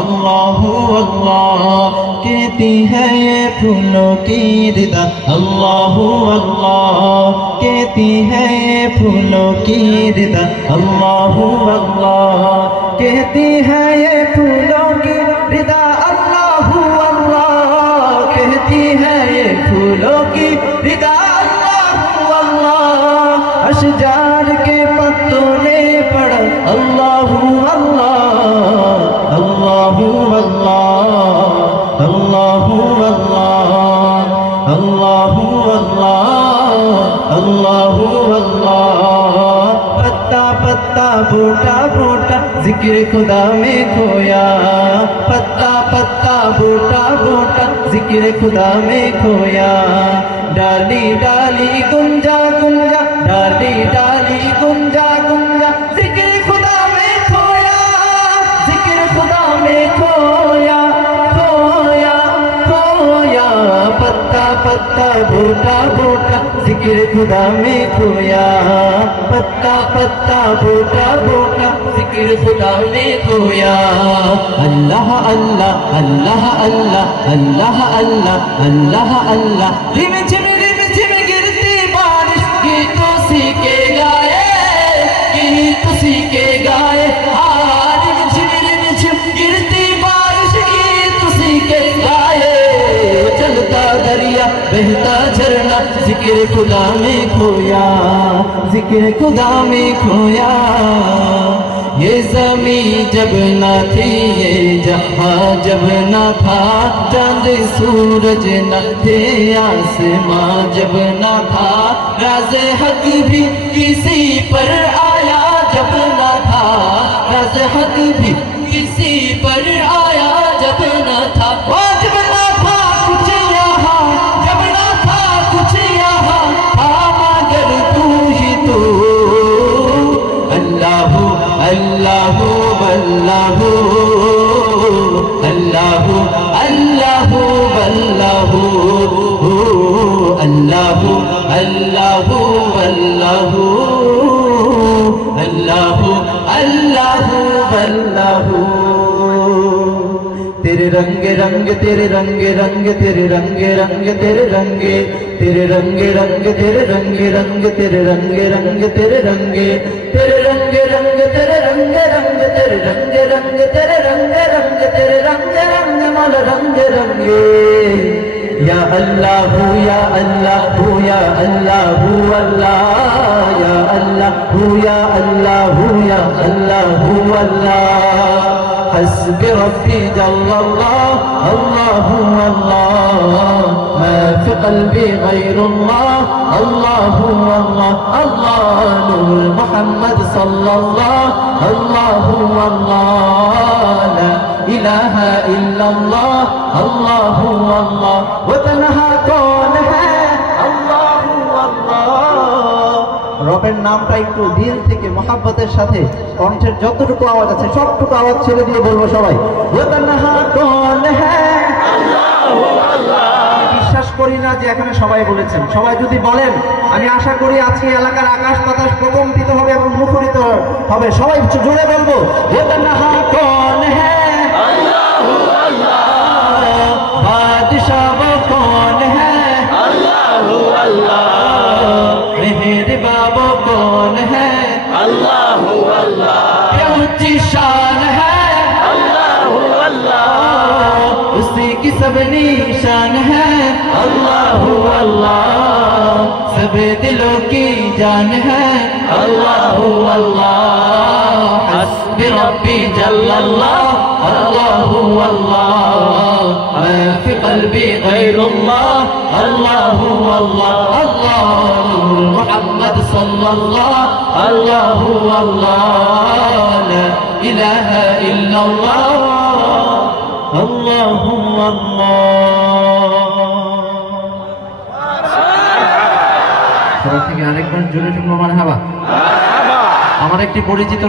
अल्लाह अल्लाह कहती है ये फूलों की रिदा। अल्लाह अल्लाह कहती है ये फूलों की रिदा। अल्लाह अल्लाह कहती है ये फूलों की रिदा। अल्लाह अल्लाह कहती है ये फूलों की रिदा। अल्लाह अल्लाह अशजार के पत्तों ने पढ़ा। अल्लाह अल्लाह अल्लाह अल्लाह अल्लाह अल्लाह अल्लाह अल्लाह अल्लाह। पत्ता पत्ता बूटा बूटा जिक्र खुदा में खोया। पत्ता पत्ता बूटा बूटा जिक्र खुदा में खोया। डाली डाली गुंजा गुंजा डाली डाली गुंजा गुंजा जिक्र खुदा में खोया। जिक्र खुदा में खोया खोया खोया। पत्ता पत्ता बूटा बूटा जिक्र खुदा में खोया। पत्ता पत्ता बूटा बूटा जिक्र खुदा में खोया। अल्लाह अल्लाह अल्लाह अल्लाह अल्लाह अल्लाह अल्लाह अल्लाह। रिम झिम गिरती बारिश गीत उसी के गाए। गीत उसी के गाए। रिम झिम गिरती बारिश गीत उसी के गाए। चलता दरिया बहता झरना जिक्र खुदा में खोया। जिक्र खुदा में खोया। ये ज़मीं जब ना थी ये जहां जब ना था। चांद सूरज न थे आसमां जब ना था। राज़ हक भी किसी पर आया जब ना था। राज़ हक भी किसी पर आया जब ना था। जब ना था कुछ यहाँ जब ना था कुछ यहाँ था मगर तू ही तू। अल्लाह अल्लाह अल्लाह अल्लाह अल्लाह अल्लाह अल्लाह अल्लाह अल्लाह अल्लाह अल्लाह। तेरे रंग रंग तेरे रंग रंग तेरे रंग रंग तेरे रंग तेरे रंग रंग तेरे रंग रंग तेरे रंग रंग तेरे रंग तेरे रंग रंग तेरे रंग रंग तेरे रंग रंग तेरे रंग रंग तेरे रंग रंग मल रंग रंग। या अल्लाह या अल्लाह या अल्लाह अल्लाह या अल्लाह या अल्लाह या अल्लाह अल्लाह। हस्बी रब्बी जल्लल्लाह अल्लाह अल्लाह मा फी क़ल्बी गैरुल्लाह अल्लाह अल्लाह अल्लाह नूर मुहम्मद सल्लल्लाह अल्लाह अल्लाह ला इलाहा इल्लल्लाह अल्लाह अल्लाह। वो तन्हा कौन है अल्लाह अल्लाह। রবের নামটা একটু দিল থেকে মহব্বতের সাথে কণ্ঠের যতটুকু আওয়াজ আছে সবটুকু আওয়াজ ছেড়ে দিয়ে বলবো সবাই। वो तन्हा कौन है अल्लाह अल्लाह। বিশ্বাস করি না যে এখানে সবাই বলেছেন। সবাই যদি বলেন আমি আশা করি আজকে এলাকার আকাশ বাতাস প্রকম্পিত হবে এবং মুখরিত হবে। সবাই জোরে বলবো वो तन्हा कौन है अल्लाह अल्लाह। बादशाह वो कौन है अल्लाह अल्लाह। मेहर बाबो कौन है अल्लाह अल्लाह। क्या ऊंची शान है अल्लाह अल्लाह। उसी की सब निशान है अल्लाह अल्लाह। सब दिलों की जान है अल्लाह अल्लाह। हस्बी रब्बी जल्लल्लाह अल्लाह अल्लाह मा फी क़ल्बी गैरुल्लाह अल्लाह अल्लाह अल्लाह नूर मुहम्मद सल्लल्लाह अल्लाह अल्लाह ला इलाहा इल्लल्लाह अल्लाह अल्लाह। সবার থেকে আরেকবার জোরে শুনবো মারহাবা। আমার একটি পরিচিত